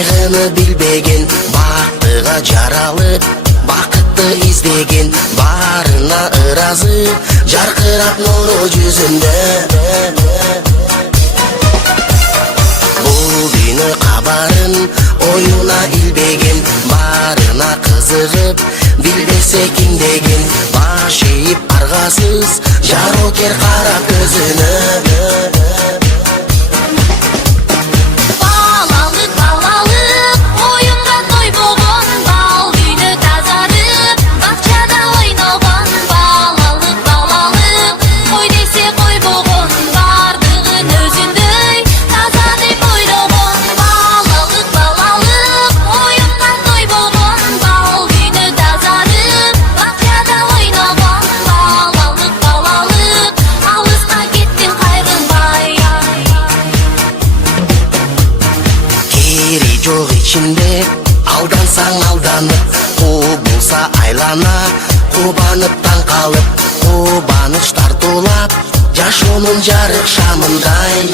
кайгыны билбеген, бактыга жаралып бакытты издеген, баарына ыразы жаркырап нуру жүзүндө. Бул күнү кабарын оюна илбеген, баарына кызыгып билбесе ким деген, баш ийип аргасыз жарокер карап көзүнө. Жок ичинде алдансаң алданып, кубулса айлана, кубанып таң калып, кубаныч тартуулап, жашоонун жарык шамындай.